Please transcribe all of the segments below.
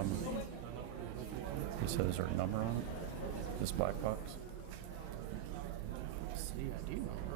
number? You said, is there a number on it? This black box? City ID number.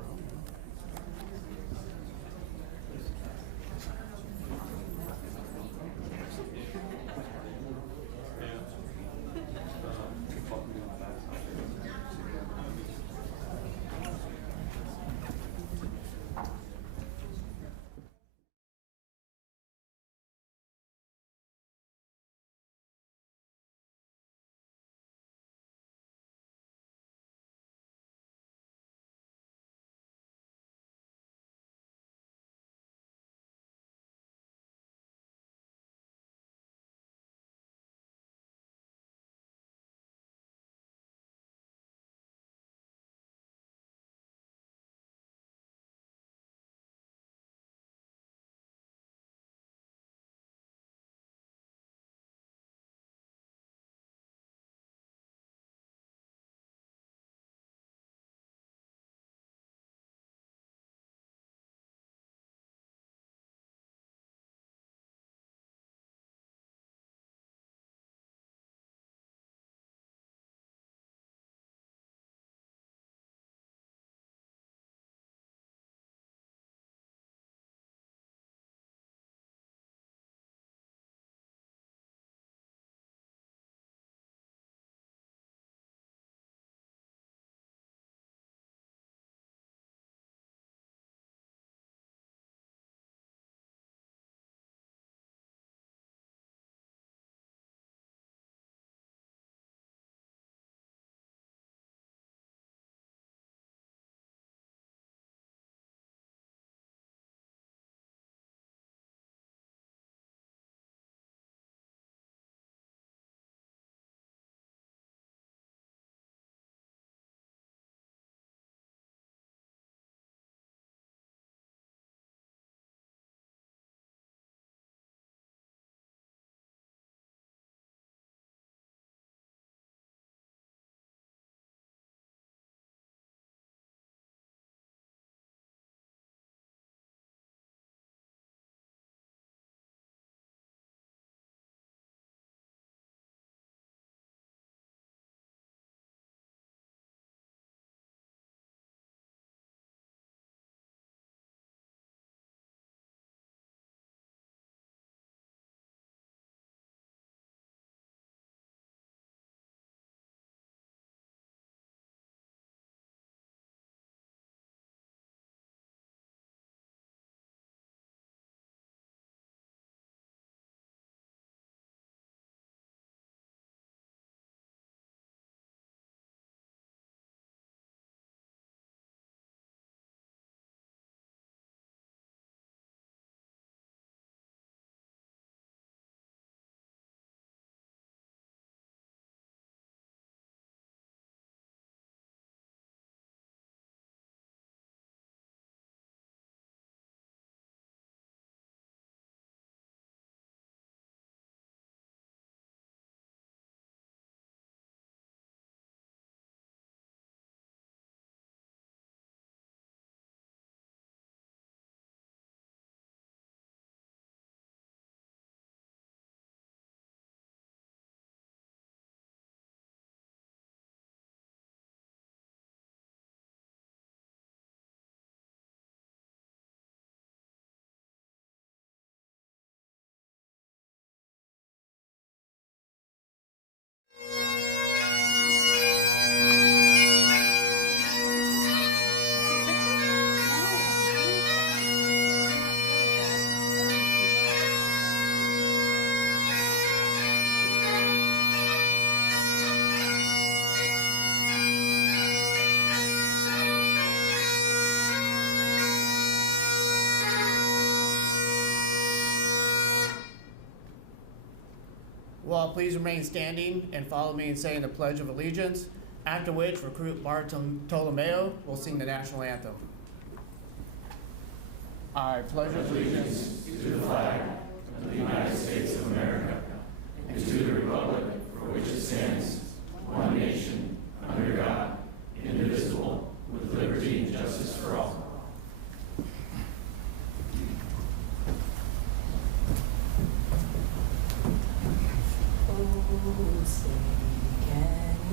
Well, please remain standing and follow me in saying the Pledge of Allegiance, after which Recruit Bartolomeo will sing the national anthem. I pledge allegiance to the flag of the United States of America and to the republic for which it stands, one nation, under God, indivisible, with liberty and justice for all.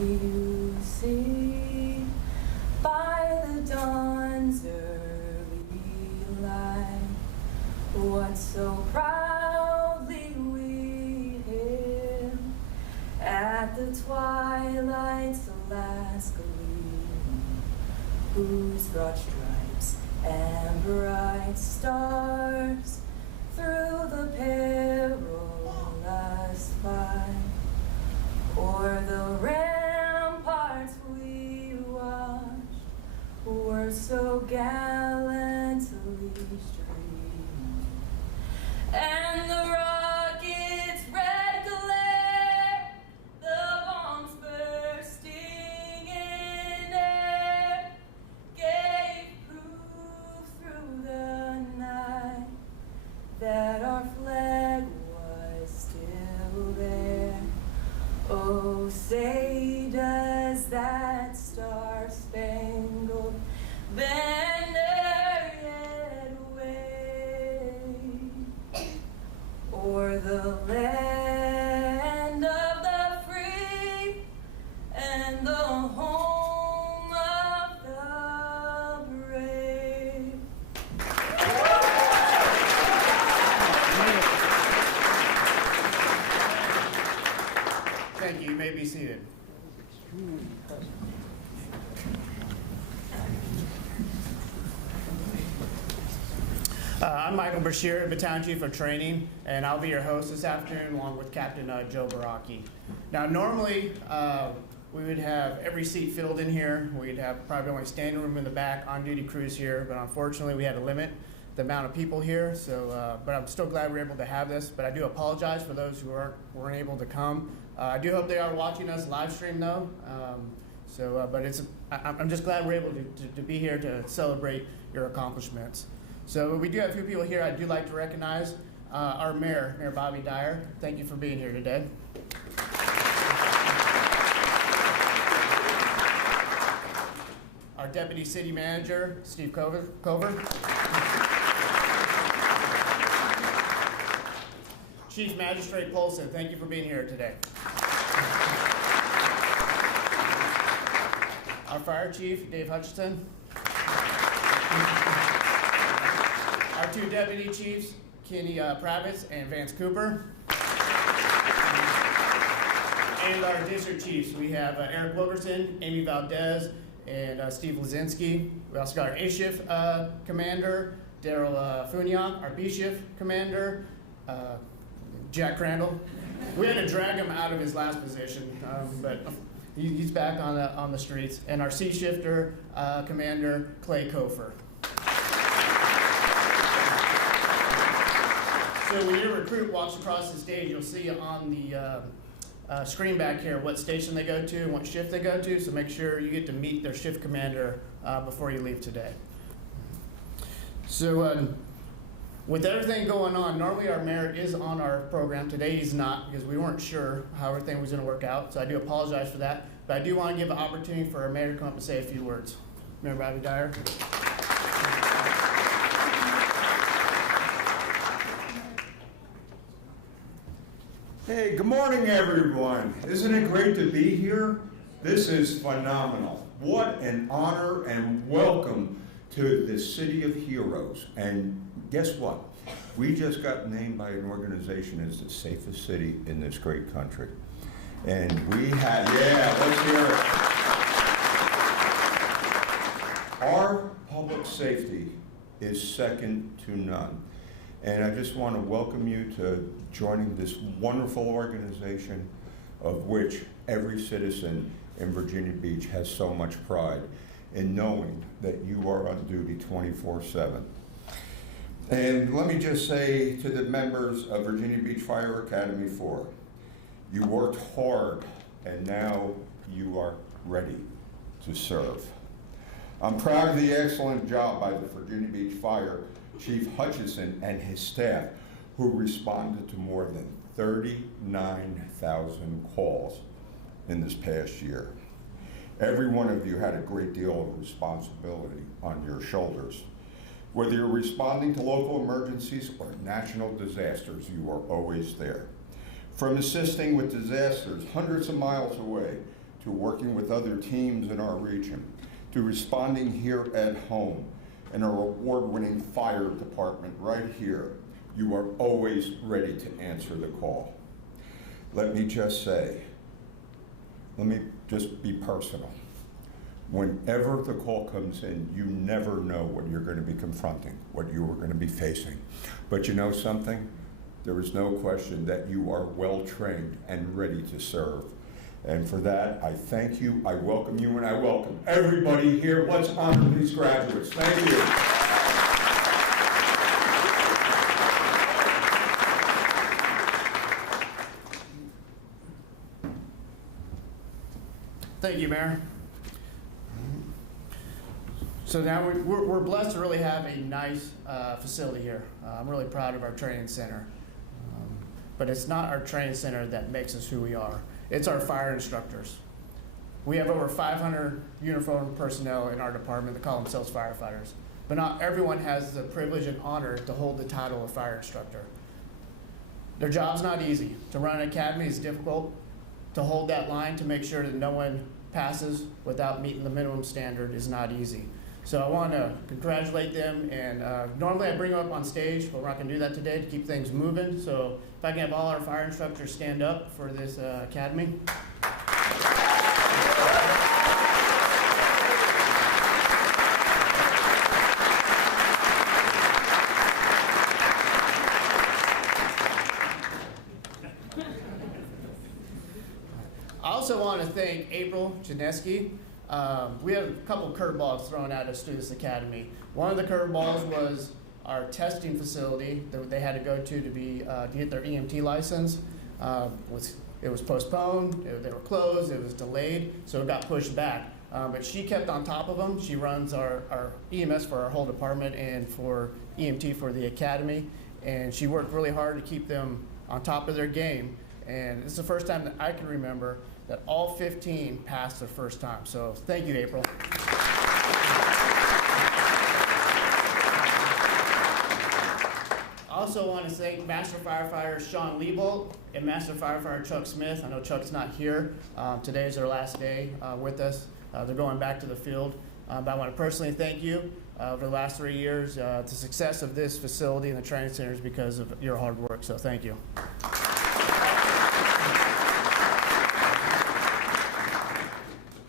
you see by the dawn's early light what so proudly we hailed at the twilight's last gleam, whose broad stripes and bright stars through the perilous fight o'er the ramparts we watched were so gallantly streaming, and the rocket's red glare, the bombs bursting in air, gave proof through the night that our flag was still there. Oh, say does that star-spangled banner yet wave o'er the land of the free and the home of the brave? Thank you. You may be seated. I'm Michael Bashir, Battalion Chief of Training, and I'll be your host this afternoon along with Captain Joe Baraki. Now, normally we would have every seat filled in here. We'd have probably only standing room in the back, on-duty crews here, but unfortunately we had to limit the amount of people here. So, but I'm still glad we're able to have this. But I do apologize for those who weren't able to come. I do hope they are watching us live stream though. But I'm just glad we're able to be here to celebrate your accomplishments. So we do have a few people here. I do like to recognize our mayor, Mayor Bobby Dyer. Thank you for being here today. Our Deputy City Manager, Steve Cover. Chief Magistrate Polson, thank you for being here today. Our Fire Chief, Dave Hutchinson. Our two Deputy Chiefs, Kenny Pravitz and Vance Cooper. And our District Chiefs, we have Eric Wilkerson, Amy Valdez, and Steve Lazinski. We also got our A Shift Commander, Daryl Funyak, our B Shift Commander, Jack Crandall. We had to drag him out of his last position, but he's back on the streets. And our C Shifter Commander, Clay Kofer. So when your recruit walks across the stage, you'll see on the screen back here what station they go to and what shift they go to, so make sure you get to meet their shift commander before you leave today. So with everything going on, normally our mayor is on our program. Today he's not because we weren't sure how everything was going to work out, so I do apologize for that. But I do want to give an opportunity for our mayor to come up and say a few words. Mayor Bobby Dyer. Hey, good morning, everyone. Isn't it great to be here? This is phenomenal. What an honor and welcome to the City of Heroes. And guess what? We just got named by an organization as the safest city in this great country. And we had, yeah, let's hear it. Our public safety is second to none. And I just want to welcome you to joining this wonderful organization of which every citizen in Virginia Beach has so much pride in knowing that you are on duty 24/7. And let me just say to the members of Virginia Beach Fire Academy 4, you worked hard and now you are ready to serve. I'm proud of the excellent job by the Virginia Beach Fire Chief Hutchinson and his staff, who responded to more than 39,000 calls in this past year. Every one of you had a great deal of responsibility on your shoulders. Whether you're responding to local emergencies or national disasters, you are always there. From assisting with disasters hundreds of miles away to working with other teams in our region, to responding here at home, and our award-winning fire department right here, you are always ready to answer the call. Let me just say, let me just be personal. Whenever the call comes in, you never know what you're going to be confronting, what you are going to be facing. But you know something? There is no question that you are well trained and ready to serve. And for that, I thank you, I welcome you, and I welcome everybody here. Let's honor these graduates. Thank you. Thank you, Mayor. So now we're blessed to really have a nice facility here. I'm really proud of our training center. But it's not our training center that makes us who we are. It's our fire instructors. We have over 500 uniformed personnel in our department that call themselves firefighters. But not everyone has the privilege and honor to hold the title of fire instructor. Their job's not easy. To run an academy is difficult. To hold that line to make sure that no one passes without meeting the minimum standard is not easy. So I want to congratulate them, and normally I bring them up on stage, but we're not going to do that today to keep things moving. So if I can have all our fire instructors stand up for this academy. I also want to thank April Janeski. We had a couple curveballs thrown at us through this academy. One of the curveballs was our testing facility that they had to go to get their EMT license. It was postponed, they were closed, it was delayed, so it got pushed back. But she kept on top of them. She runs our EMS for our whole department and for EMT for the academy. And she worked really hard to keep them on top of their game. And it's the first time that I can remember that all 15 passed the first time. So thank you, April. I also want to thank Master Firefighter Sean Liebold and Master Firefighter Chuck Smith. I know Chuck's not here. Today is their last day with us. They're going back to the field. But I want to personally thank you over the last 3 years. The success of this facility and the training center is because of your hard work, so thank you.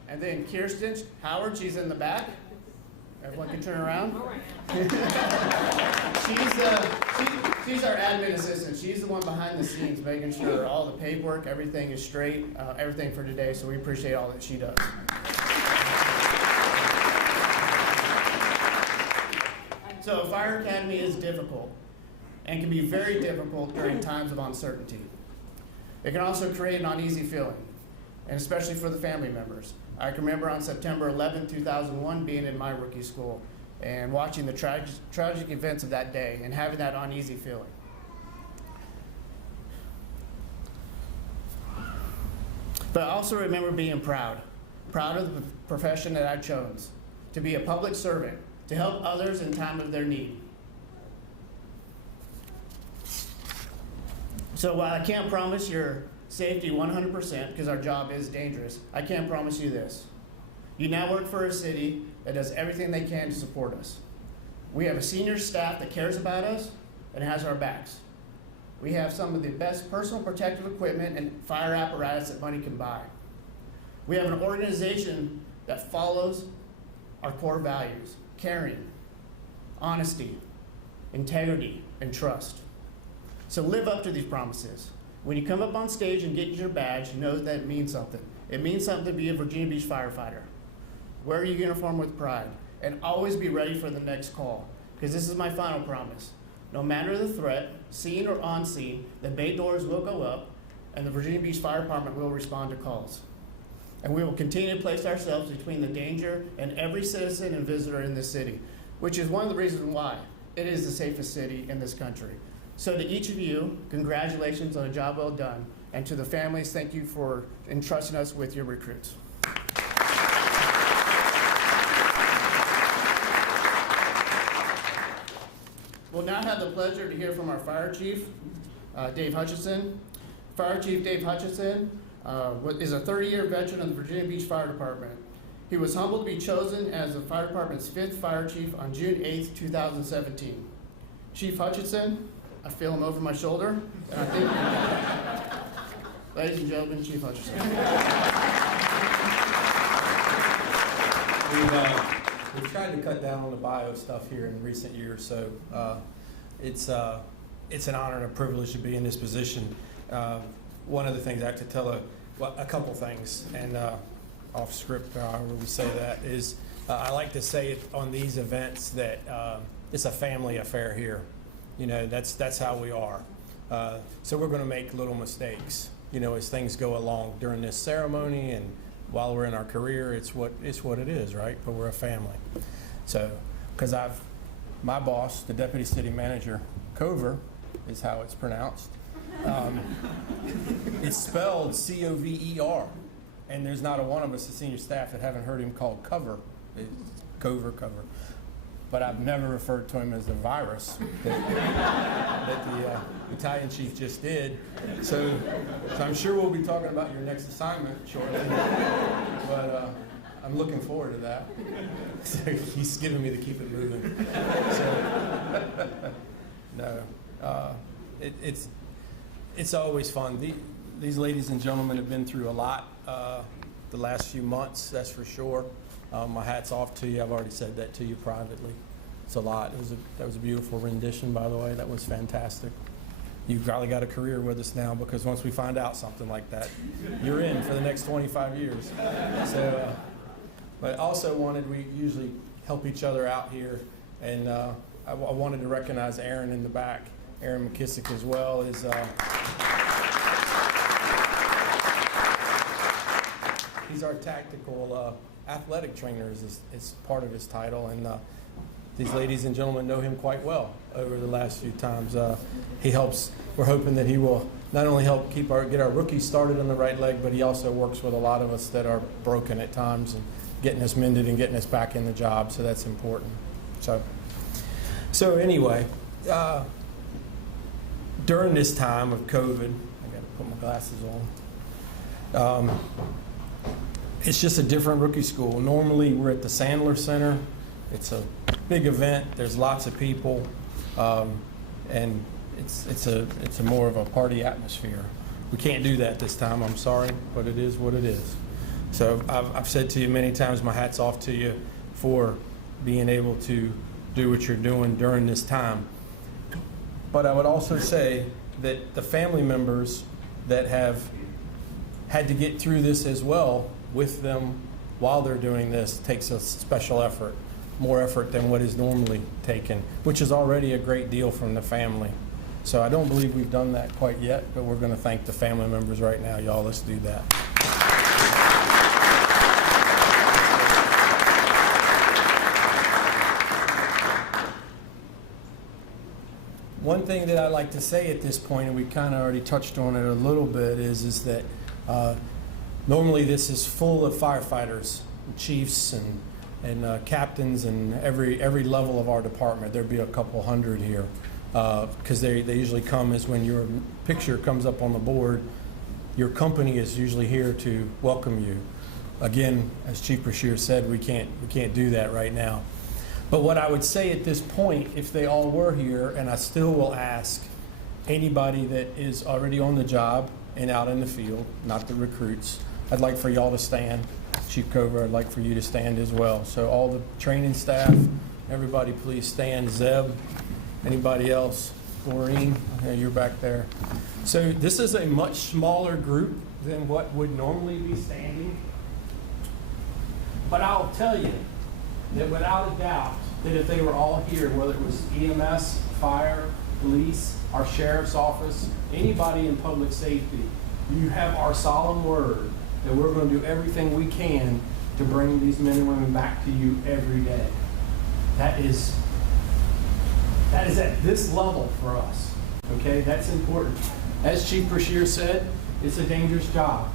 And then Kirsten Howard, she's in the back. Everyone can turn around. She's our admin assistant. She's the one behind the scenes making sure all the paperwork, everything is straight, everything for today, so we appreciate all that she does. So Fire Academy is difficult and can be very difficult during times of uncertainty. It can also create an uneasy feeling, and especially for the family members. I can remember on September 11, 2001 being in my rookie school and watching the tragic events of that day and having that uneasy feeling. But I also remember being proud of the profession that I chose, to be a public servant, to help others in time of their need. So while I can't promise your safety 100%, because our job is dangerous, I can promise you this. You now work for a city that does everything they can to support us. We have a senior staff that cares about us and has our backs. We have some of the best personal protective equipment and fire apparatus that money can buy. We have an organization that follows our core values: caring, honesty, integrity, and trust. So live up to these promises. When you come up on stage and get your badge, know that it means something. It means something to be a Virginia Beach firefighter. Wear your uniform with pride, and always be ready for the next call, because this is my final promise. No matter the threat, seen or unseen, the bay doors will go up, and the Virginia Beach Fire Department will respond to calls. And we will continue to place ourselves between the danger and every citizen and visitor in this city, which is one of the reasons why it is the safest city in this country. So to each of you, congratulations on a job well done. And to the families, thank you for entrusting us with your recruits. We'll now have the pleasure to hear from our Fire Chief, Dave Hutchison. Fire Chief Dave Hutchison is a 30-year veteran of the Virginia Beach Fire Department. He was humbled to be chosen as the fire department's 5th fire chief on June 8th, 2017. Chief Hutchinson, I feel him over my shoulder, and I think, ladies and gentlemen, Chief Hutchinson. We've tried to cut down on the bio stuff here in recent years, so it's an honor and a privilege to be in this position. One of the things I have to tell a couple things, and off script, however we say that, is I like to say it on these events that it's a family affair here. You know, that's how we are. So we're going to make little mistakes, you know, as things go along during this ceremony and while we're in our career. It's what it is, right? But we're a family. So, because my boss, the deputy city manager, Cover is how it's pronounced. It's spelled C-O-V-E-R, and there's not a one of us, the senior staff, that haven't heard him called Cover. It's Cover. But I've never referred to him as the virus that the Italian chief just did. So I'm sure we'll be talking about your next assignment shortly. But I'm looking forward to that. So he's giving me the keep it moving. So no, it's always fun. These ladies and gentlemen have been through a lot the last few months, that's for sure. My hat's off to you. I've already said that to you privately. It's a lot. That was a beautiful rendition, by the way. That was fantastic. You've probably got a career with us now, because once we find out something like that, you're in for the next 25 years. So, but also we usually help each other out here, and I wanted to recognize Aaron in the back, Aaron McKissick as well. He's our tactical athletic trainer is part of his title, and these ladies and gentlemen know him quite well over the last few times. He helps. We're hoping that he will not only help get our rookies started on the right leg, but he also works with a lot of us that are broken at times and getting us mended and getting us back in the job. So that's important. So anyway, during this time of COVID, I got to put my glasses on. It's just a different rookie school. Normally, we're at the Sandler Center. It's a big event. There's lots of people, and it's a more of a party atmosphere. We can't do that this time. I'm sorry, but it is what it is. So I've said to you many times, my hat's off to you for being able to do what you're doing during this time. But I would also say that the family members that have had to get through this as well with them while they're doing this takes a special effort, more effort than what is normally taken, which is already a great deal from the family. So I don't believe we've done that quite yet, but we're going to thank the family members right now. Y'all, let's do that. One thing that I like to say at this point, and we kind of already touched on it a little bit, is that normally this is full of firefighters, chiefs, and captains, and every level of our department. There'd be a couple hundred here, because they usually come as when your picture comes up on the board. Your company is usually here to welcome you. Again, as Chief Brashear said, we can't do that right now. But what I would say at this point, if they all were here, and I still will ask anybody that is already on the job and out in the field, not the recruits, I'd like for y'all to stand. Chief Cover, I'd like for you to stand as well. So all the training staff, everybody please stand. Zeb, anybody else? Maureen, you're back there. So this is a much smaller group than what would normally be standing. But I'll tell you that without a doubt, that if they were all here, whether it was EMS, fire, police, our sheriff's office, anybody in public safety, you have our solemn word that we're going to do everything we can to bring these men and women back to you every day. That is at this level for us. Okay, that's important. As Chief Brashear said, it's a dangerous job.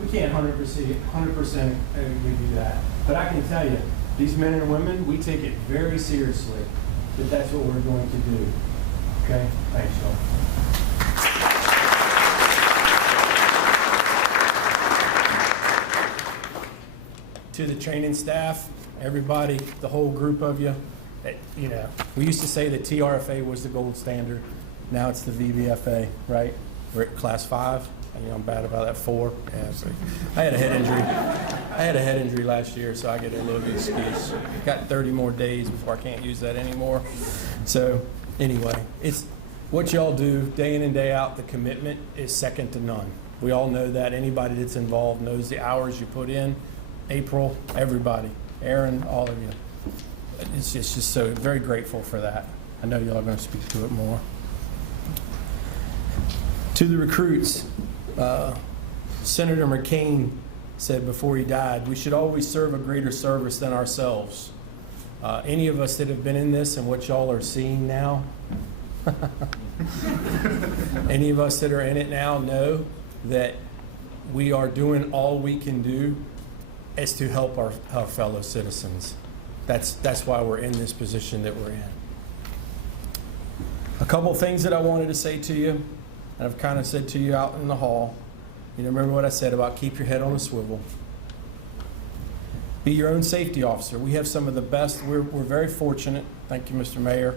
We can't 100% give you that. But I can tell you, these men and women, we take it very seriously that that's what we're going to do. Okay? Thanks, y'all. to the training staff, everybody, the whole group of you. You know, we used to say that TRFA was the gold standard. Now it's the VBFA, right? We're at class 5. You know, I'm bad about that 4. Yeah, so I had a head injury. I had a head injury last year, so I get a little bit of excuse. Got 30 more days before I can't use that anymore. So anyway, it's what y'all do day in and day out. The commitment is second to none. We all know that. Anybody that's involved knows the hours you put in. April, everybody, Aaron, all of you. It's just so very grateful for that. I know y'all are going to speak to it more. To the recruits, Senator McCain said before he died, we should always serve a greater service than ourselves. Any of us that have been in this and what y'all are seeing now, any of us that are in it now know that we are doing all we can do as to help our fellow citizens. That's why we're in this position that we're in. A couple things that I wanted to say to you, and I've kind of said to you out in the hall. You know, remember what I said about keep your head on a swivel. Be your own safety officer. We have some of the best. We're very fortunate. Thank you, Mr. Mayor.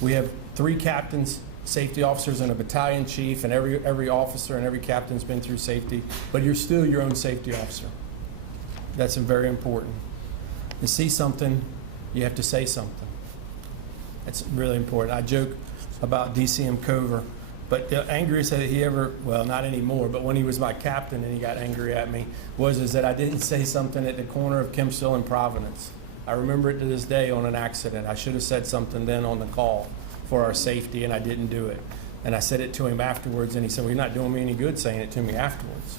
We have 3 captains, safety officers, and a battalion chief, and every officer and every captain's been through safety. But you're still your own safety officer. That's very important. To see something, you have to say something. That's really important. I joke about DCM Cover, but the angriest that he ever, well, not anymore, but when he was my captain and he got angry at me, is that I didn't say something at the corner of Kempsville and Providence. I remember it to this day on an accident. I should have said something then on the call for our safety, and I didn't do it. And I said it to him afterwards, and he said, well, you're not doing me any good saying it to me afterwards.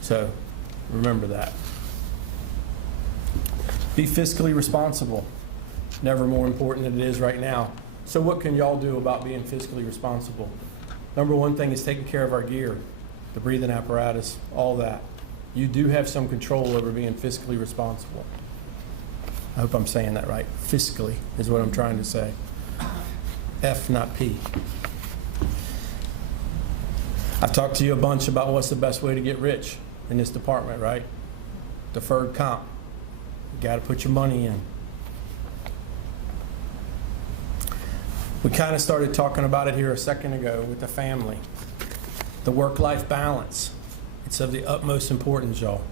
So remember that. Be fiscally responsible. Never more important than it is right now. So what can y'all do about being fiscally responsible? Number one thing is taking care of our gear, the breathing apparatus, all that. You do have some control over being fiscally responsible. I hope I'm saying that right. Fiscally is what I'm trying to say. F, not P. I've talked to you a bunch about what's the best way to get rich in this department, right? Deferred comp. You got to put your money in. We kind of started talking about it here a second ago with the family. The work-life balance. It's of the utmost importance, y'all.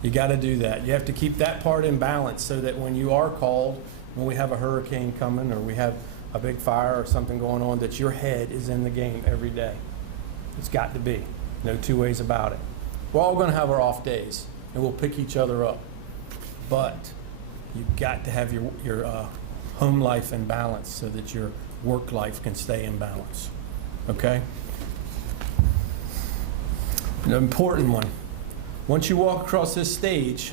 You got to do that. You have to keep that part in balance so that when you are called, when we have a hurricane coming or we have a big fire or something going on, that your head is in the game every day. It's got to be. No two ways about it. We're all going to have our off days, and we'll pick each other up. But you've got to have your home life in balance so that your work life can stay in balance. Okay? An important one. Once you walk across this stage,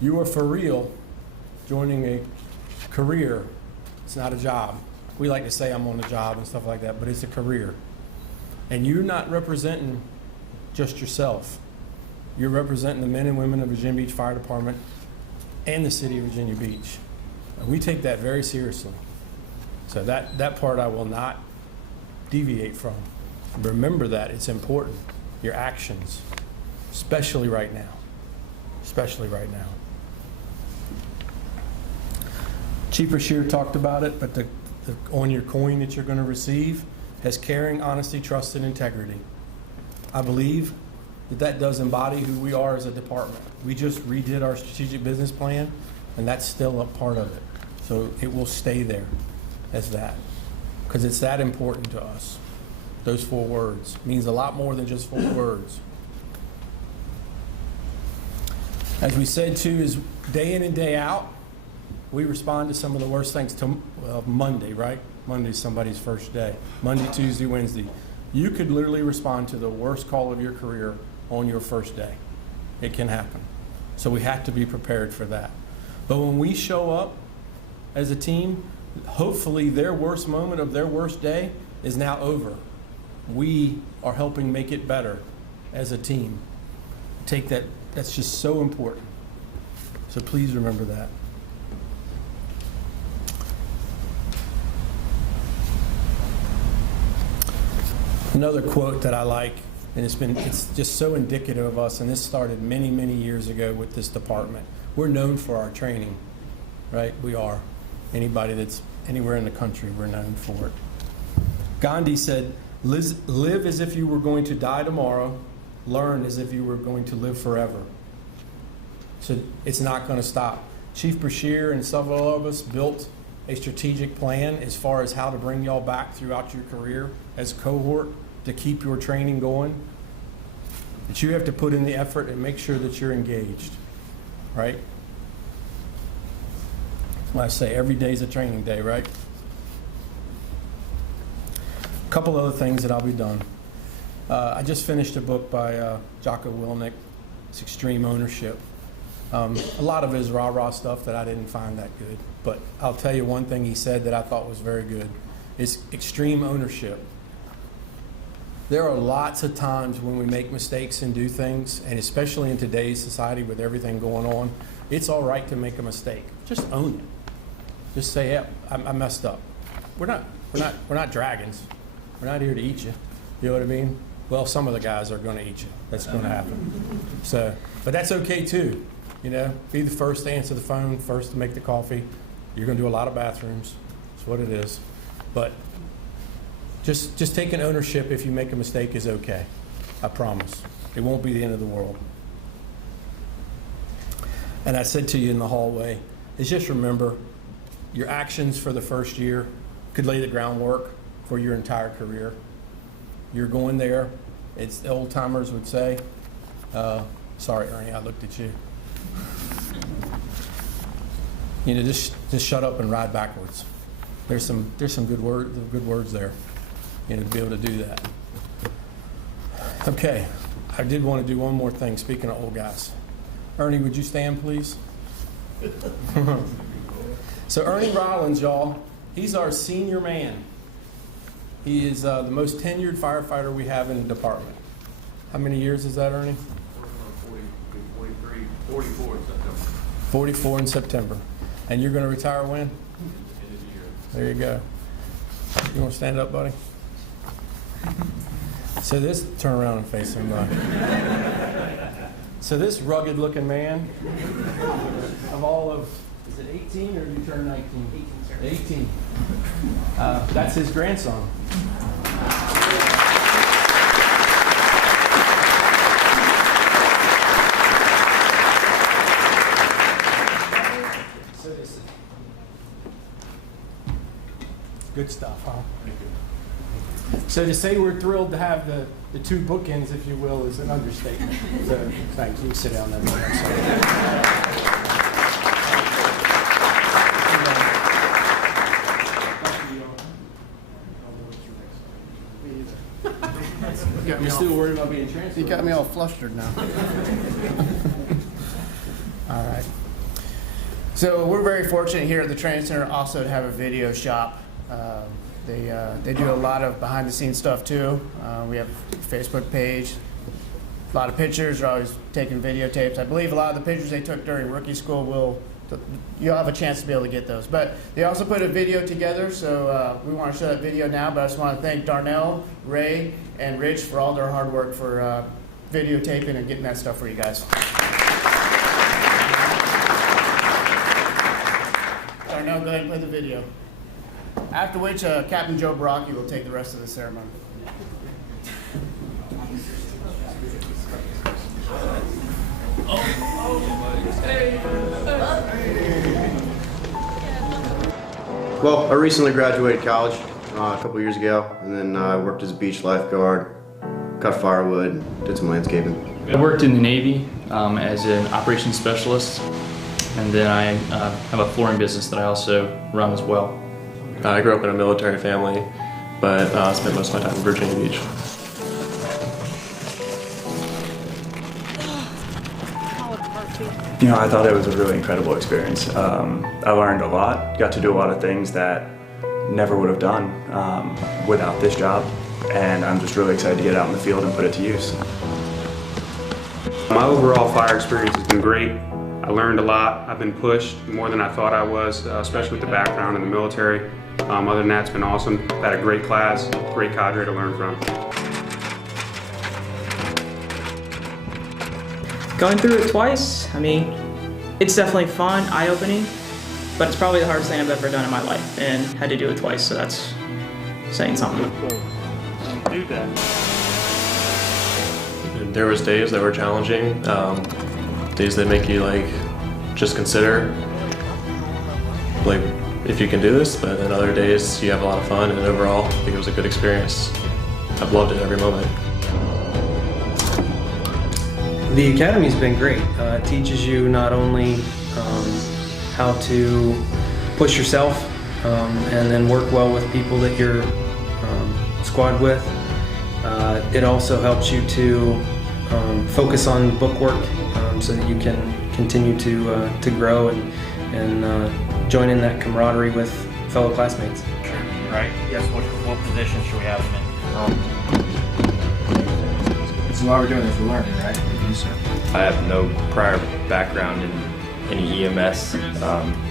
you are for real joining a career. It's not a job. We like to say I'm on a job and stuff like that, but it's a career. And you're not representing just yourself. You're representing the men and women of Virginia Beach Fire Department and the city of Virginia Beach. And we take that very seriously. So that part I will not deviate from. Remember that, it's important. Your actions, especially right now. Especially right now. Chief Rasheer talked about it, but the on your coin that you're going to receive has caring, honesty, trust, and integrity. I believe that does embody who we are as a department. We just redid our strategic business plan, and that's still a part of it. So it will stay there as that, because it's that important to us. Those 4 words means a lot more than just 4 words. As we said too, is day in and day out, we respond to some of the worst things. Monday, right? Monday's somebody's first day. Monday, Tuesday, Wednesday. You could literally respond to the worst call of your career on your first day. It can happen. So we have to be prepared for that. But when we show up as a team, hopefully their worst moment of their worst day is now over. We are helping make it better as a team. Take that, that's just so important. So please remember that. Another quote that I like And it's just so indicative of us, and this started many, many years ago with this department. We're known for our training, right? We are. Anybody that's anywhere in the country, we're known for it. Gandhi said, live as if you were going to die tomorrow, learn as if you were going to live forever. So it's not going to stop. Chief Bashir and several of us built a strategic plan as far as how to bring y'all back throughout your career as a cohort to keep your training going. But you have to put in the effort and make sure that you're engaged, right? Well, I say every day is a training day, right? A couple other things that I'll be done. I just finished a book by Jocko Willink. It's Extreme Ownership. A lot of his rah-rah stuff that I didn't find that good. But I'll tell you one thing he said that I thought was very good. It's extreme ownership. There are lots of times when we make mistakes and do things, and especially in today's society with everything going on, it's all right to make a mistake. Just own it. Just say, yeah, I messed up. We're not dragons. We're not here to eat you. You know what I mean? Well, some of the guys are going to eat you. That's going to happen. So, but that's okay too. You know, be the first to answer the phone, first to make the coffee. You're going to do a lot of bathrooms. That's what it is. But just taking ownership if you make a mistake is okay. I promise. It won't be the end of the world. And I said to you in the hallway, is just remember, your actions for the first year could lay the groundwork for your entire career. You're going there. It's the old timers would say, sorry, Ernie, I looked at you. You know, just shut up and ride backwards. There's some good words there, you know, to be able to do that. Okay, I did want to do one more thing. Speaking of old guys, Ernie, would you stand, please? So Ernie Rollins, y'all, he's our senior man. He is the most tenured firefighter we have in the department. How many years is that, Ernie? 44 in September. 44 in September. And you're going to retire when? There you go. You want to stand up, buddy? So this, turn around and face him. So this rugged-looking man, of all of, is it 18 or you turn 19? 18. That's his grandson. Good stuff, huh? So to say we're thrilled to have the two bookends, if you will, is an understatement. So thank you. Sit down there. I'm sorry. You're still worried about being transferred? You got me all flustered now. All right. So we're very fortunate here at the Training Center also to have a video shop. They do a lot of behind-the-scenes stuff too. We have a Facebook page. A lot of pictures. They're always taking videotapes. I believe a lot of the pictures they took during rookie school you'll have a chance to be able to get those. But they also put a video together, so we want to show that video now. But I just want to thank Darnell, Ray, and Rich for all their hard work for videotaping and getting that stuff for you guys. Darnell, go ahead and play the video. After which, Captain Joe Baraki will take the rest of the ceremony. Well, I recently graduated college a couple years ago, and then I worked as a beach lifeguard, cut firewood, and did some landscaping. I worked in the Navy as an operations specialist, and then I have a flooring business that I also run as well. I grew up in a military family, but spent most of my time in Virginia Beach. You know, I thought it was a really incredible experience. I learned a lot, got to do a lot of things that never would have done without this job, and I'm just really excited to get out in the field and put it to use. My overall fire experience has been great. I learned a lot. I've been pushed more than I thought I was, especially with the background in the military. Other than that, it's been awesome. I've had a great class, great cadre to learn from. Going through it twice, I mean, it's definitely fun, eye-opening, but it's probably the hardest thing I've ever done in my life, and had to do it twice, so that's saying something. Do that. There was days that were challenging, days that make you like just consider like if you can do this, but then other days you have a lot of fun, and overall I think it was a good experience. I've loved it every moment. The Academy's been great. It teaches you not only how to push yourself and then work well with people that you're squad with. It also helps you to focus on book work so that you can continue to grow and join in that camaraderie with fellow classmates. Right? Yes, what position should we have him in? So while we're doing this, we're learning, right? Yes, sir. I have no prior background in any EMS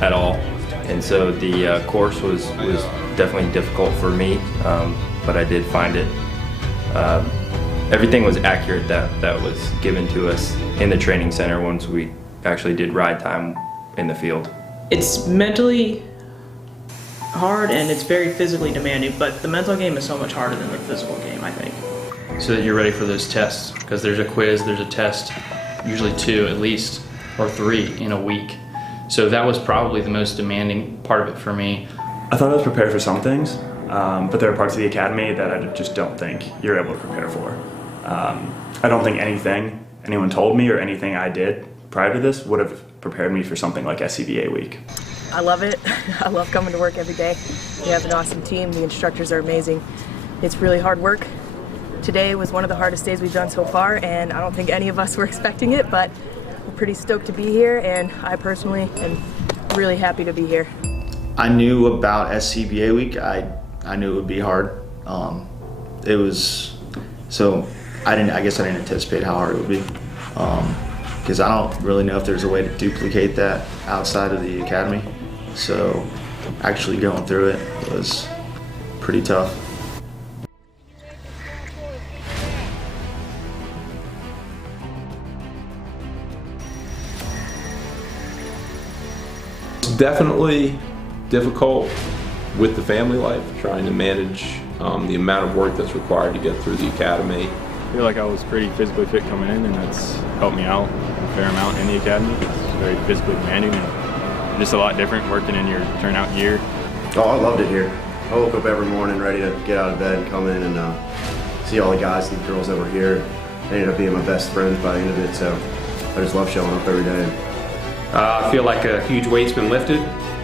at all, and so the course was definitely difficult for me, but I did find it. Everything was accurate that was given to us in the training center once we actually did ride time in the field. It's mentally hard and it's very physically demanding, but the mental game is so much harder than the physical game, I think. So that you're ready for those tests, because there's a quiz, there's a test, usually 2 at least, or 3 in a week. So that was probably the most demanding part of it for me. I thought I was prepared for some things, but there are parts of the Academy that I just don't think you're able to prepare for. I don't think anything anyone told me or anything I did prior to this would have prepared me for something like SCBA week. I love it. I love coming to work every day. We have an awesome team. The instructors are amazing. It's really hard work. Today was one of the hardest days we've done so far, and I don't think any of us were expecting it, but we're pretty stoked to be here, and I personally am really happy to be here. I knew about SCBA week. I knew it would be hard. It was, so I guess I didn't anticipate how hard it would be. Because I don't really know if there's a way to duplicate that outside of the Academy. So actually going through it was pretty tough. It's definitely difficult with the family life, trying to manage the amount of work that's required to get through the Academy. I feel like I was pretty physically fit coming in, and that's helped me out a fair amount in the Academy. It's very physically demanding and just a lot different working in your turnout gear. Oh, I loved it here. I woke up every morning ready to get out of bed and come in and see all the guys and the girls that were here. They ended up being my best friends by the end of it, so I just love showing up every day. I feel like a huge weight's been lifted.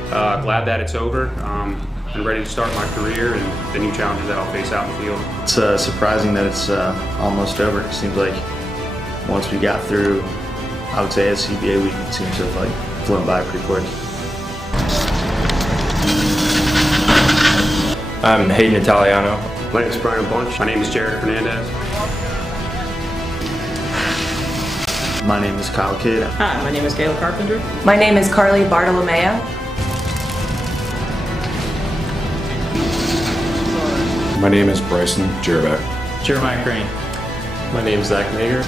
Glad that it's over. And ready to start my career and the new challenges that I'll face out in the field. It's surprising that it's almost over. It seems like once we got through, I would say SCBA week, it seems to have like flown by pretty quick. I'm Hayden Italiano. My name is Brian Bunch. My name is Jared Fernandez. My name is Kyle Kidd. Hi, my name is Kayla Carpenter. My name is Carly Bartolomeo. My name is Bryson Jerbeck. Jeremiah Crane. My name is Zach Nager.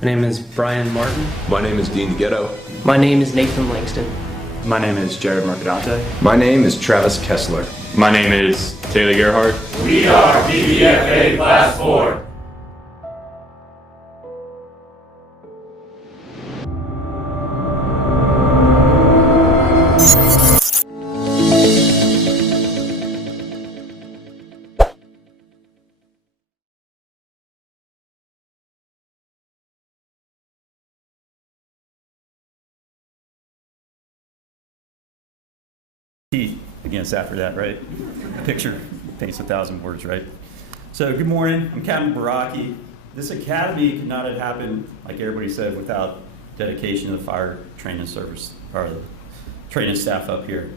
My name is Brian Martin. My name is Dean Ghetto. My name is Nathan Langston. My name is Jared Mercadante. My name is Travis Kessler. My name is Taylor Gerhardt. We are VBFA Class 4. Against after that, right? Picture paints 1,000 words, right? So good morning, I'm Captain Baraki. This Academy could not have happened, like everybody said, without dedication of the fire training service, or the training staff up here.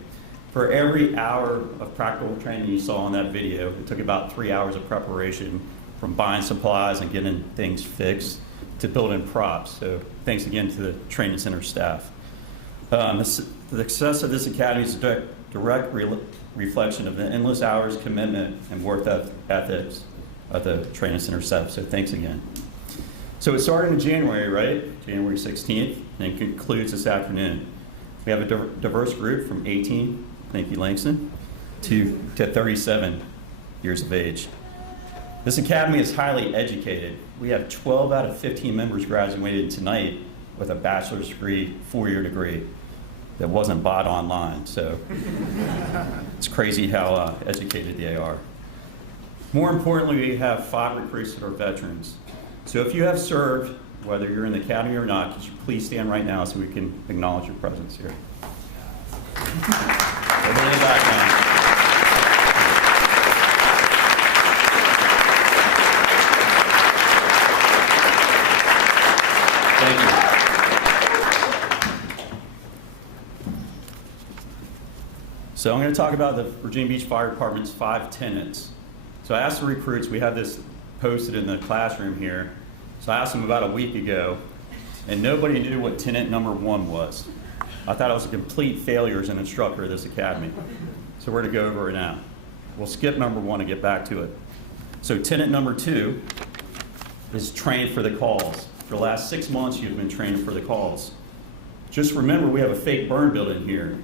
For every hour of practical training you saw in that video, it took about 3 hours of preparation, from buying supplies and getting things fixed to building props. So thanks again to the training center staff. The success of this Academy is a direct reflection of the endless hours, commitment, and work ethics at the training center staff, so thanks again. So it started in January, right? January 16th, and concludes this afternoon. We have a diverse group from 18, thank you Langston, to 37 years of age. This academy is highly educated. We have 12 out of 15 members graduated tonight with a bachelor's degree, 4-year degree that wasn't bought online, so it's crazy how educated they are. More importantly, we have 5 recruits that are veterans. So if you have served, whether you're in the academy or not, could you please stand right now so we can acknowledge your presence here. Everybody in the back now. Thank you. So I'm going to talk about the Virginia Beach Fire Department's 5 tenets. So I asked the recruits, we have this posted in the classroom here. So I asked them about a week ago, and nobody knew what tenet number 1 was. I thought I was a complete failure as an instructor of this academy. So we're going to go over it now. We'll skip number 1 and get back to it. So tenet number 2 is train for the calls. For the last 6 months, you've been training for the calls. Just remember, we have a fake burn building here.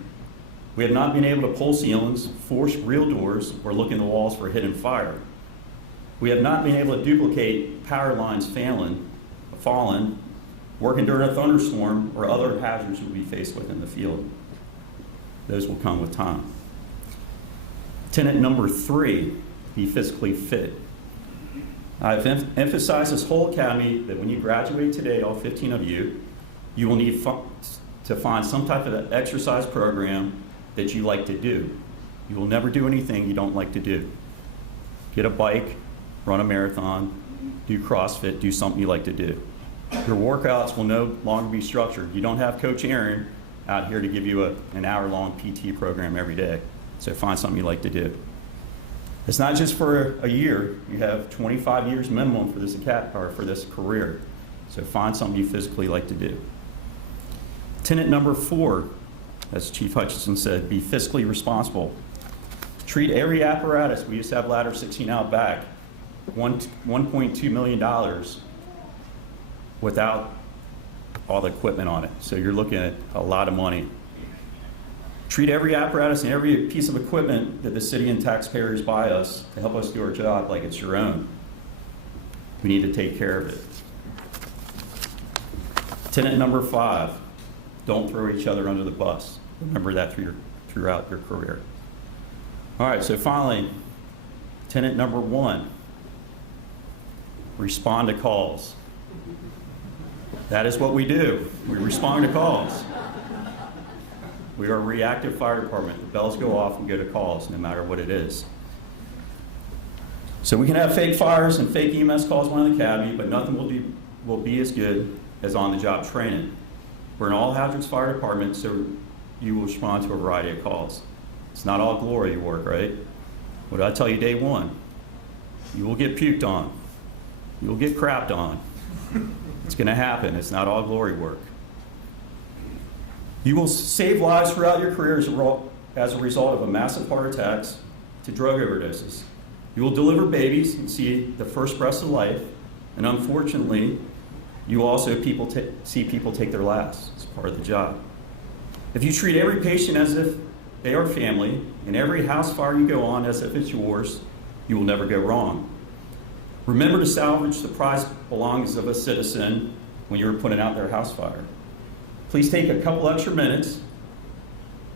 We have not been able to pull ceilings, force real doors, or look in the walls for hidden fire. We have not been able to duplicate power lines fallen, working during a thunderstorm, or other hazards we'll be faced with in the field. Those will come with time. Tenet number 3, be physically fit. I've emphasized this whole academy that when you graduate today, all 15 of you, you will need to find some type of exercise program that you like to do. You will never do anything you don't like to do. Get a bike, run a marathon, do CrossFit, do something you like to do. Your workouts will no longer be structured. You don't have Coach Aaron out here to give you an hour-long PT program every day. So find something you like to do. It's not just for a year. You have 25 years minimum for this career. So find something you physically like to do. Tenet number 4, as Chief Hutchinson said, be fiscally responsible. Treat every apparatus. We used to have Ladder 16 out back. $1.2 million without all the equipment on it. So you're looking at a lot of money. Treat every apparatus and every piece of equipment that the city and taxpayers buy us to help us do our job like it's your own. We need to take care of it. Tenet number 5, don't throw each other under the bus. Remember that throughout your career. All right, so finally, tenet number 1, respond to calls. That is what we do. We respond to calls. We are a reactive fire department. The bells go off and go to calls, no matter what it is. So we can have fake fires and fake EMS calls on the academy, but nothing will be as good as on-the-job training. We're an all-hazards fire department, so you will respond to a variety of calls. It's not all glory work, right? What did I tell you day 1? You will get puked on. You will get crapped on. It's going to happen. It's not all glory work. You will save lives throughout your career as a result of a massive heart attacks to drug overdoses. You will deliver babies and see the first breaths of life, and unfortunately, you also see people take their last. It's part of the job. If you treat every patient as if they are family, and every house fire you go on as if it's yours, you will never go wrong. Remember to salvage the prized belongings of a citizen when you're putting out their house fire. Please take a couple extra minutes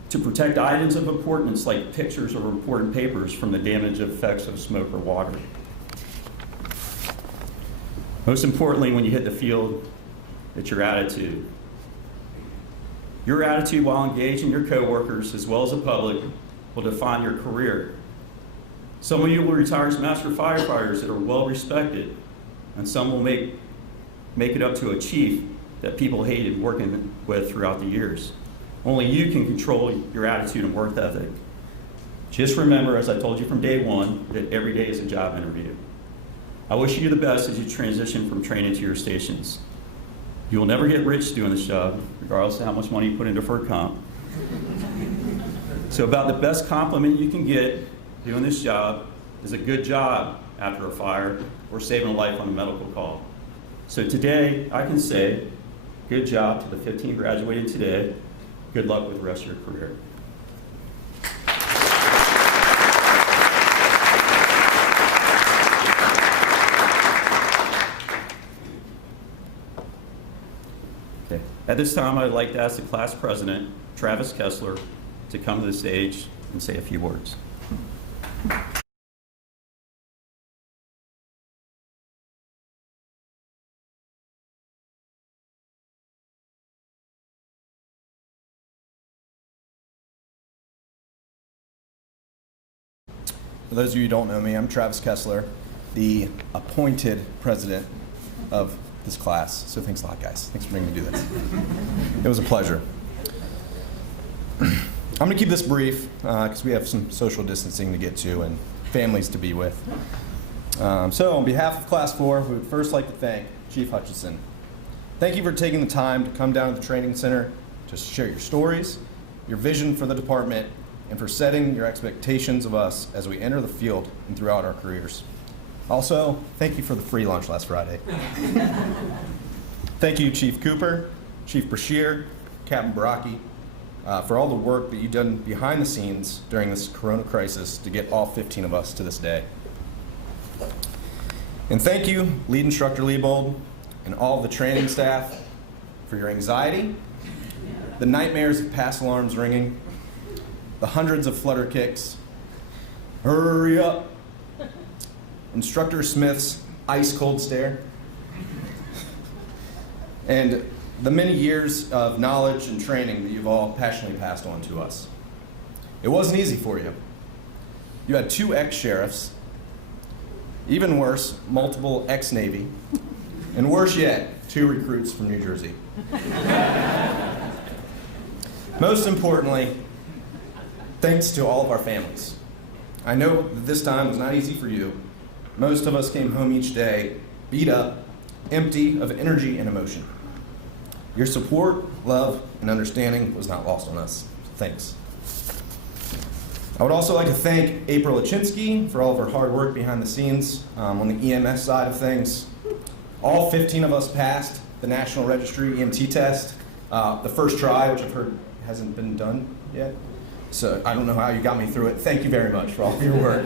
to protect items of importance like pictures or important papers from the damage effects of smoke or water. Most importantly, when you hit the field, it's your attitude. Your attitude while engaging your coworkers as well as the public will define your career. Some of you will retire as master firefighters that are well respected, and some will make it up to a chief that people hated working with throughout the years. Only you can control your attitude and work ethic. Just remember, as I told you from day 1, that every day is a job interview. I wish you the best as you transition from training to your stations. You will never get rich doing this job, regardless of how much money you put into deferred comp. So about the best compliment you can get doing this job is a good job. after a fire or saving a life on a medical call. So today, I can say, good job to the 15 graduating today. Good luck with the rest of your career. Okay. At this time, I'd like to ask the class president, Travis Kessler, to come to the stage and say a few words. For those of you who don't know me, I'm Travis Kessler, the appointed president of this class. So thanks a lot, guys. Thanks for bringing me to do this. It was a pleasure. I'm going to keep this brief because we have some social distancing to get to and families to be with. So on behalf of Class 4, we would first like to thank Chief Hutchinson. Thank you for taking the time to come down to the training center to share your stories, your vision for the department, and for setting your expectations of us as we enter the field and throughout our careers. Also, thank you for the free lunch last Friday. Thank you, Chief Cooper, Chief Brashear, Captain Baraki, for all the work that you've done behind the scenes during this corona crisis to get all 15 of us to this day. And thank you, Lead Instructor Liebold, and all the training staff for your anxiety, the nightmares of pass alarms ringing, the hundreds of flutter kicks, hurry up, Instructor Smith's ice cold stare, and the many years of knowledge and training that you've all passionately passed on to us. It wasn't easy for you. You had 2 ex-sheriffs, even worse, multiple ex-Navy, and worse yet, 2 recruits from New Jersey. Most importantly, thanks to all of our families. I know that this time was not easy for you. Most of us came home each day beat up, empty of energy and emotion. Your support, love, and understanding was not lost on us. Thanks. I would also like to thank April Lachinsky for all of her hard work behind the scenes on the EMS side of things. All 15 of us passed the National Registry EMT test, the first try, which I've heard hasn't been done yet. So I don't know how you got me through it. Thank you very much for all of your work.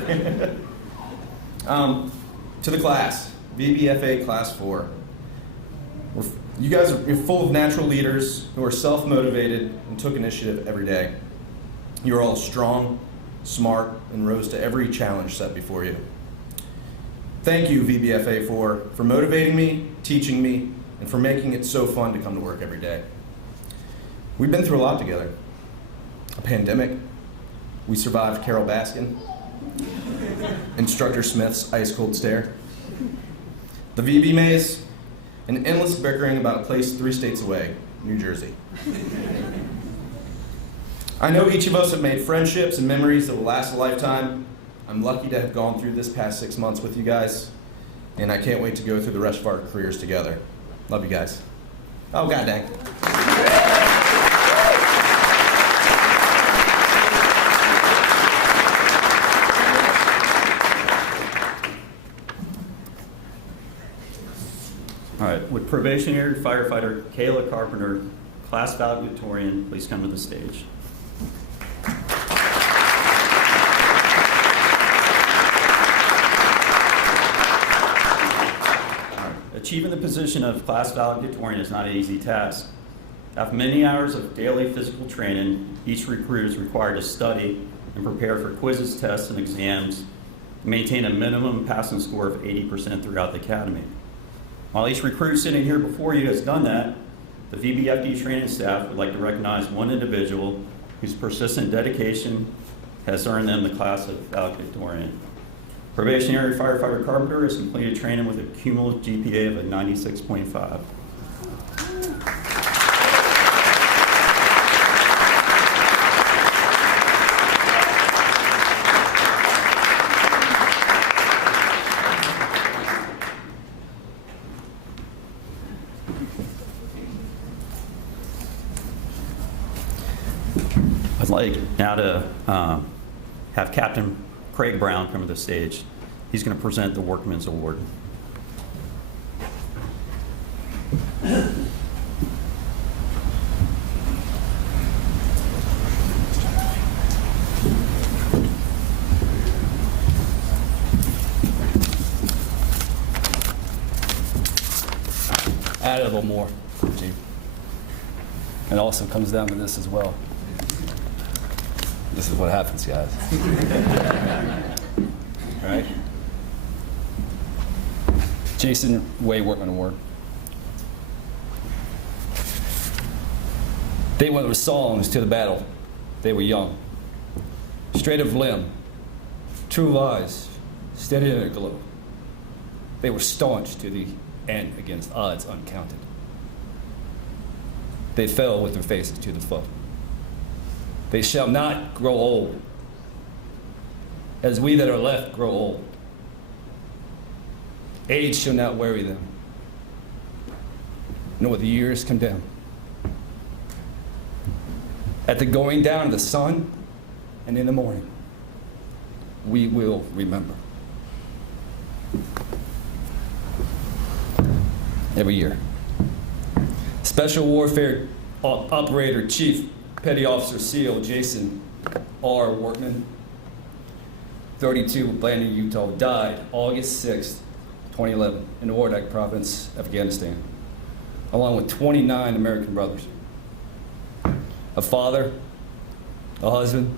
To the class, VBFA Class 4. You guys are full of natural leaders who are self-motivated and took initiative every day. You are all strong, smart, and rose to every challenge set before you. Thank you, VBFA 4, for motivating me, teaching me, and for making it so fun to come to work every day. We've been through a lot together. A pandemic, we survived Carol Baskin, Instructor Smith's ice cold stare, the VB maze, and endless bickering about a place 3 states away, New Jersey. I know each of us have made friendships and memories that will last a lifetime. I'm lucky to have gone through this past 6 months with you guys, and I can't wait to go through the rest of our careers together. Love you guys. Oh, god dang. All right, would probationary firefighter Kayla Carpenter, class valedictorian, please come to the stage. Achieving the position of class valedictorian is not an easy task. After many hours of daily physical training, each recruit is required to study and prepare for quizzes, tests, and exams, and maintain a minimum passing score of 80% throughout the academy. While each recruit sitting here before you has done that, the VBFD training staff would like to recognize one individual whose persistent dedication has earned them the class of valedictorian. Probationary firefighter Carpenter has completed training with a cumulative GPA of a 96.5. I'd like now to have Captain Craig Brown come to the stage. He's going to present the Workman's Award. Add a little more, Chief. And it also comes down to this as well. This is what happens, guys. Right? Jason Way Workman Award. They went with songs to the battle. They were young. Straight of limb, true lies, steady in their glow. They were staunch to the end against odds uncounted. They fell with their faces to the foe. They shall not grow old, as we that are left grow old. Age shall not weary them, nor the years condemn. At the going down of the sun and in the morning, we will remember. Every year. Special Warfare Operator Chief Petty Officer SEAL Jason R. Workman, 32, Atlanta, Utah, died August 6, 2011 in the Wardak province, Afghanistan, along with 29 American brothers. A father, a husband,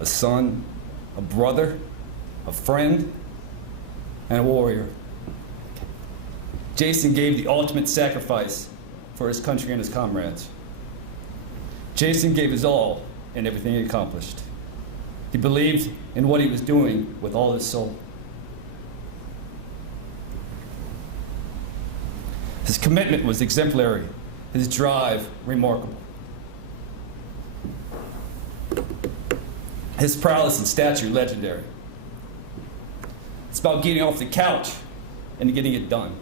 a son, a brother, a friend, and a warrior. Jason gave the ultimate sacrifice for his country and his comrades. Jason gave his all in everything he accomplished. He believed in what he was doing with all his soul. His commitment was exemplary, his drive remarkable. His prowess and stature legendary. It's about getting off the couch and getting it done.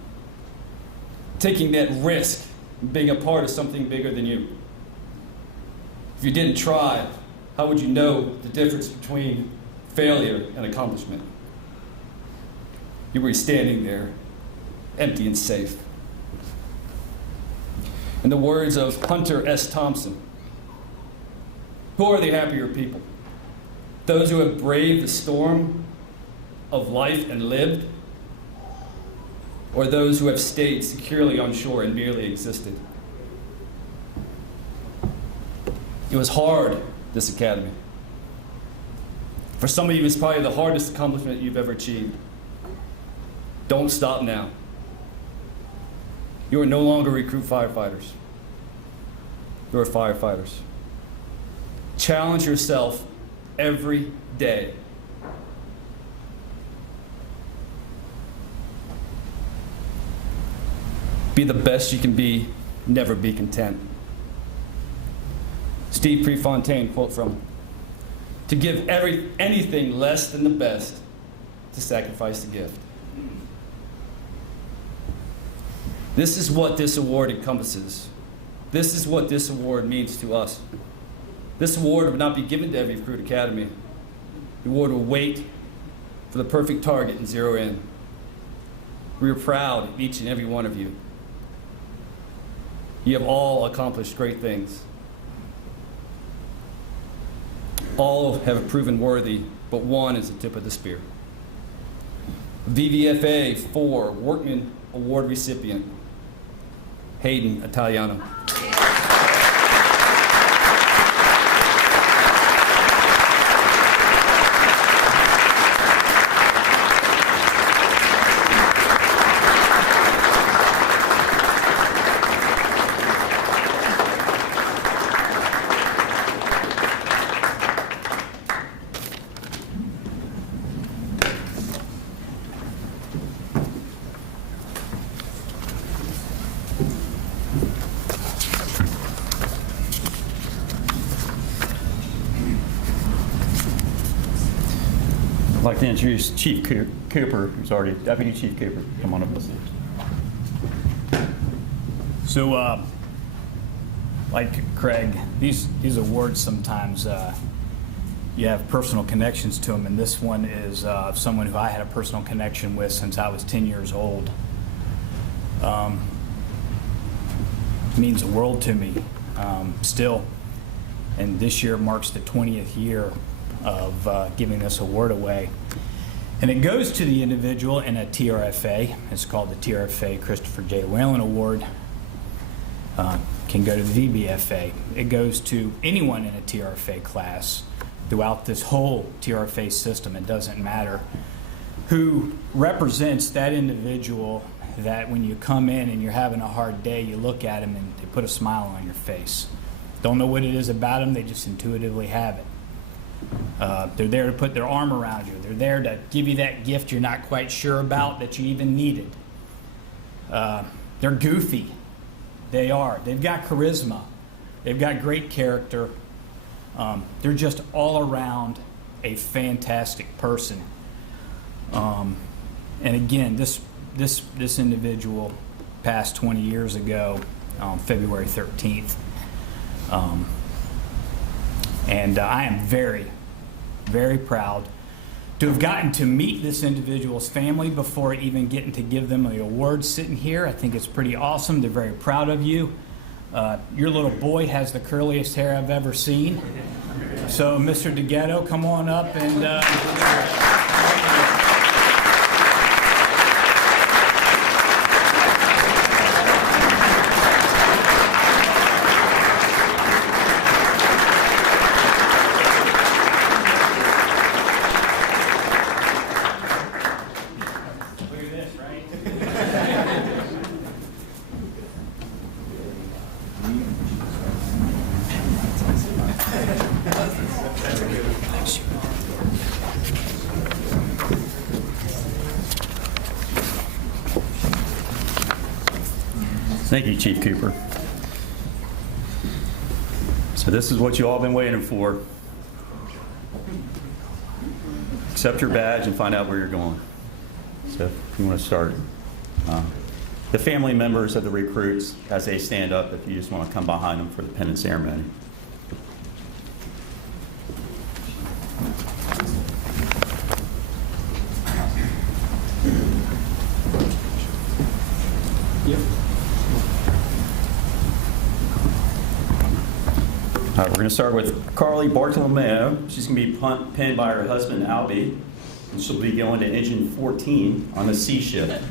Taking that risk and being a part of something bigger than you. If you didn't try, how would you know the difference between failure and accomplishment? You were standing there, empty and safe. In the words of Hunter S. Thompson, who are the happier people? Those who have braved the storm of life and lived, or those who have stayed securely on shore and merely existed? It was hard, this academy. For some of you, it's probably the hardest accomplishment you've ever achieved. Don't stop now. You are no longer recruit firefighters. You are firefighters. Challenge yourself every day. Be the best you can be, never be content. Steve Prefontaine, quote from him, to give anything less than the best, to sacrifice the gift. This is what this award encompasses. This is what this award means to us. This award would not be given to every recruit academy. The award will wait for the perfect target and zero in. We are proud of each and every one of you. You have all accomplished great things. All have proven worthy, but one is the tip of the spear. VBFA 4 Workman Award recipient, Hayden Italiano. I'd like to introduce Chief Cooper, who's already Deputy Chief Cooper. Come on up, please. So, like Craig, these awards sometimes you have personal connections to them, and this one is someone who I had a personal connection with since I was 10 years old. Means the world to me still, and this year marks the 20th year of giving this award away. And it goes to the individual in a TRFA. It's called the TRFA Christopher J. Whalen Award. Can go to the VBFA. It goes to anyone in a TRFA class throughout this whole TRFA system. It doesn't matter who represents that individual, that when you come in and you're having a hard day, you look at them and they put a smile on your face. Don't know what it is about them, they just intuitively have it. They're there to put their arm around you. They're there to give you that gift you're not quite sure about that you even needed. They're goofy. They are. They've got charisma. They've got great character. They're just all around a fantastic person. And again, this individual passed 20 years ago on February 13th. And I am very, very proud to have gotten to meet this individual's family before even getting to give them the award sitting here. I think it's pretty awesome. They're very proud of you. Your little boy has the curliest hair I've ever seen. So, Mr. DeGhetto, come on up and... Thank you, Chief Cooper. So this is what you all been waiting for. Accept your badge and find out where you're going. So if you want to start. The family members of the recruits, as they stand up, if you just want to come behind them for the pin and ceremony. We're going to start with Carly Bartolomeo. She's going to be pinned by her husband, Albie, and she'll be going to engine 14 on the C shift.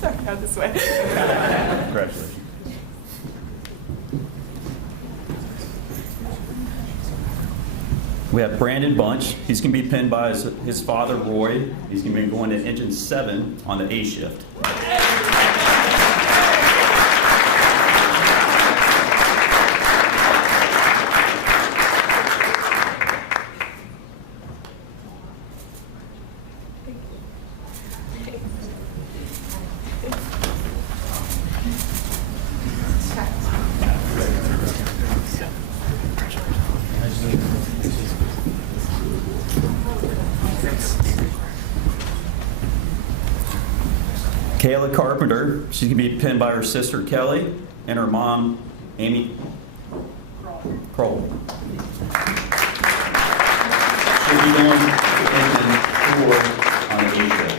Sorry, go this way. Congratulations. We have Brandon Bunch. He's going to be pinned by his father, Roy. He's going to be going to engine 7 on the A shift. Kayla Carpenter, she's going to be pinned by her sister Kelly and her mom, Amy Kroll. She'll be going to engine 4 on the A shift.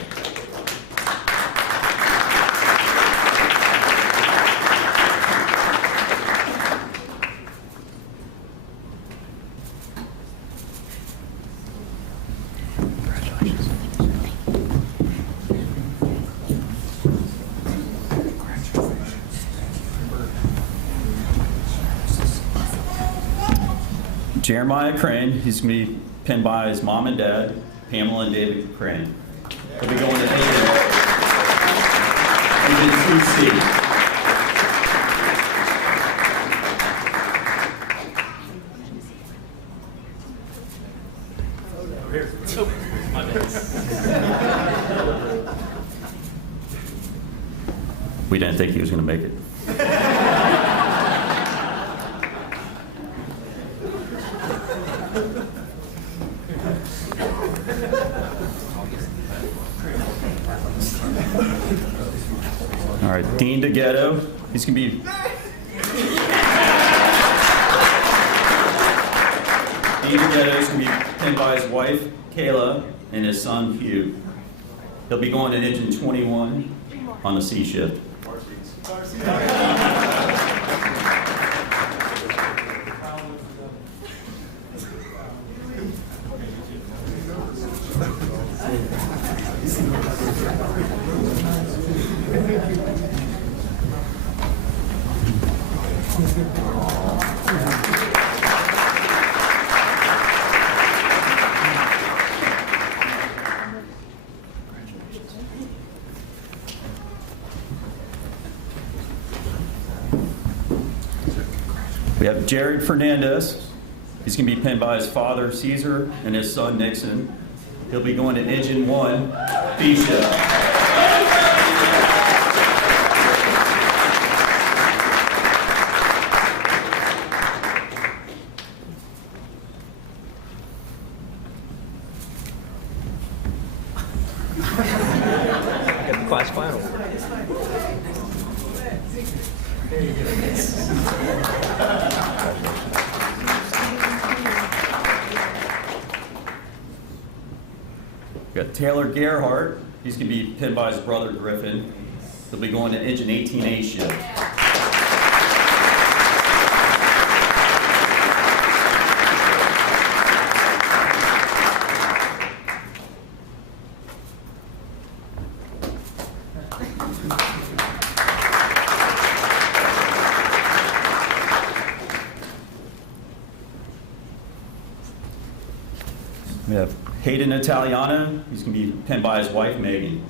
Jeremiah Crane, he's going to be pinned by his mom and dad, Pamela and David Crane. He'll be going to engine 2C. We didn't think he was going to make it. All right, Dean DeGhetto. He's going to be... Dean DeGhetto is going to be pinned by his wife, Kayla, and his son, Hugh. He'll be going to engine 21 on the C shift. We have Jared Fernandez. He's going to be pinned by his father, Caesar, and his son, Nixon. He'll be going to engine 1, B shift. Class final. We got Taylor Gerhardt. He's going to be pinned by his brother, Griffin. He'll be going to engine 18A shift. We have Hayden Italiano. He's going to be pinned by his wife, Megan.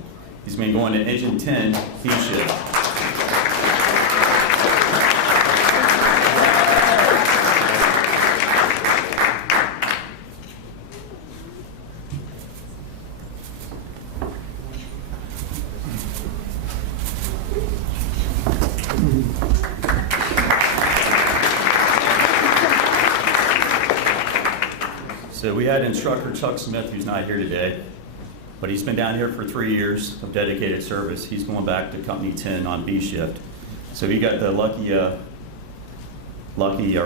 He's going to be going to engine 10, B shift. So we had instructor Chuck Smith, who's not here today, but he's been down here for 3 years of dedicated service. He's going back to Company 10 on B shift. So he got the lucky or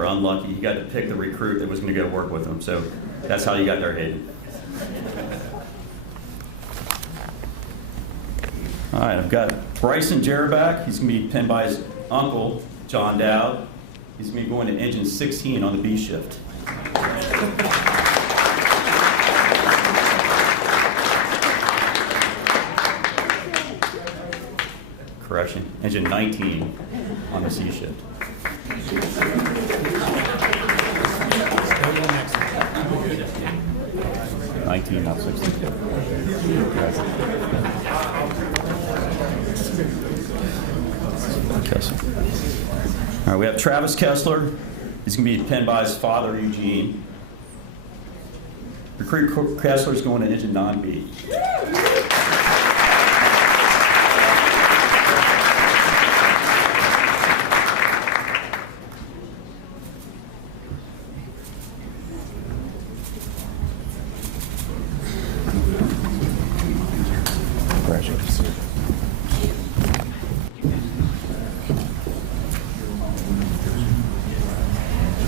unlucky, he got to pick the recruit that was going to go work with him. So that's how you got there, Hayden. All right, I've got Bryson Jerabak. He's going to be pinned by his uncle, John Dowd. He's going to be going to engine 16 on the B shift. Correction, engine 19 on the C shift. '19, not 16. Kessler. All right, we have Travis Kessler. He's going to be pinned by his father, Eugene. Recruit Kessler is going to engine 9B.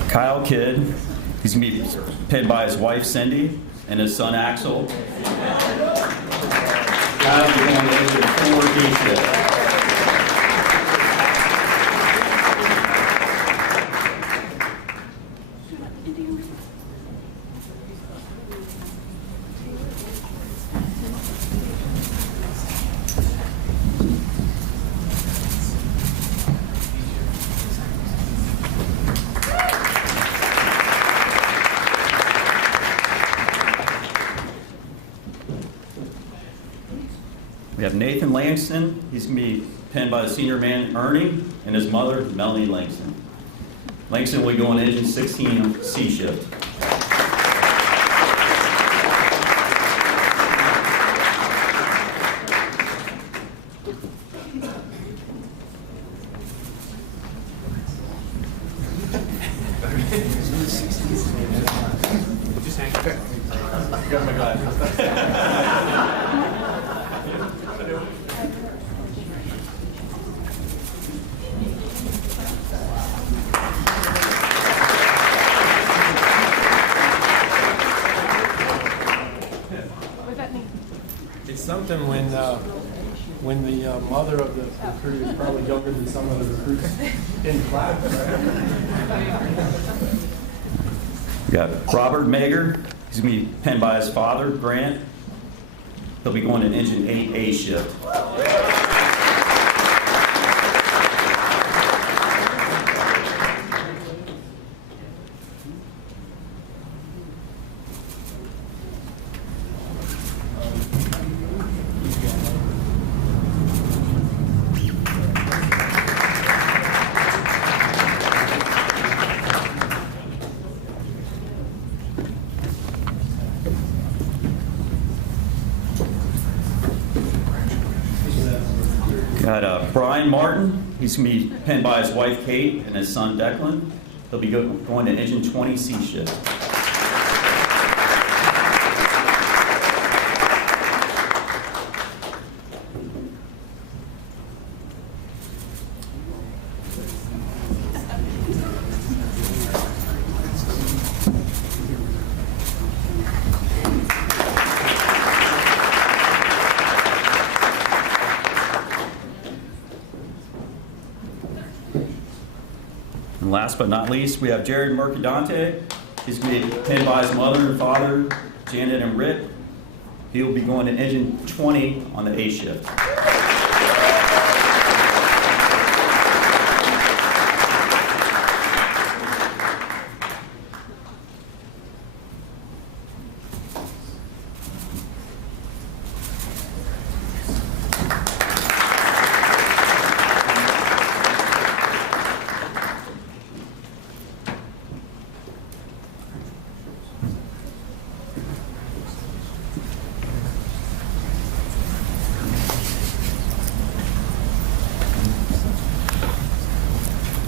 Kyle Kidd, he's going to be pinned by his wife Cindy and his son Axel. Kyle will be going to engine 4B shift. We have Nathan Langston. He's going to be pinned by the senior man, Ernie, and his mother, Melanie Langston. Langston will go on engine 16 C shift. Just hang there. I got my glasses. something when the mother of the recruit is probably younger than some of the recruits in class. We got Robert Mager. He's going to be penned by his father, Grant. He'll be going to Engine 8A shift. Got Brian Martin. He's going to be penned by his wife, Kate, and his son, Declan. He'll be going to Engine 20C shift. And last but not least, we have Jared Mercadante. He's going to be penned by his mother and father, Janet and Rick. He will be going to Engine 20 on the A shift.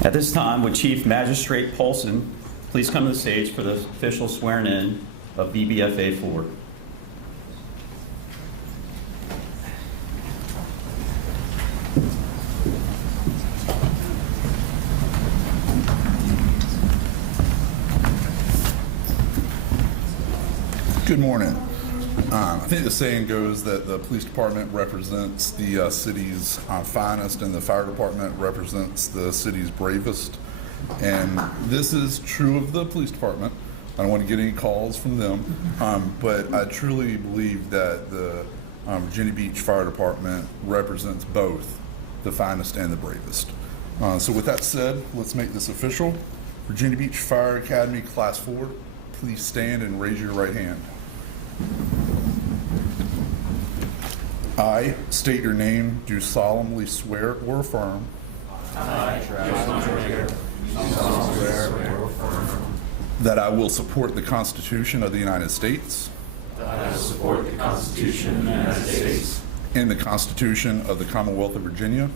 At this time, would Chief Magistrate Paulson please come to the stage for the official swearing-in of VBFA 4. Good morning. I think the saying goes that the police department represents the city's finest and the fire department represents the city's bravest. And this is true of the police department. I don't want to get any calls from them, but I truly believe that the Virginia Beach Fire Department represents both the finest and the bravest. So with that said, let's make this official. Virginia Beach Fire Academy Class 4, please stand and raise your right hand. I state your name, do solemnly swear or affirm that I will support the Constitution of the United States and the Constitution of the Commonwealth of Virginia,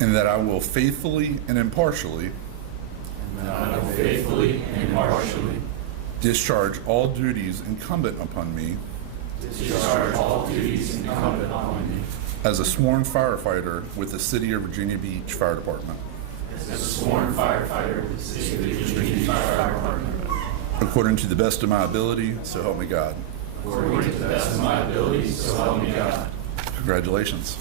and that I will faithfully and impartially discharge all duties incumbent upon me as a sworn firefighter with the City of Virginia Beach Fire Department. According to the best of my ability, so help me God. Congratulations.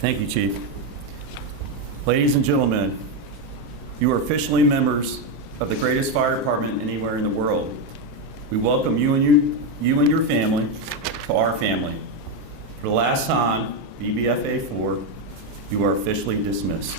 Thank you, Chief. Ladies and gentlemen, you are officially members of the greatest fire department anywhere in the world. We welcome you and your family to our family. For the last time, VBFA 4, you are officially dismissed.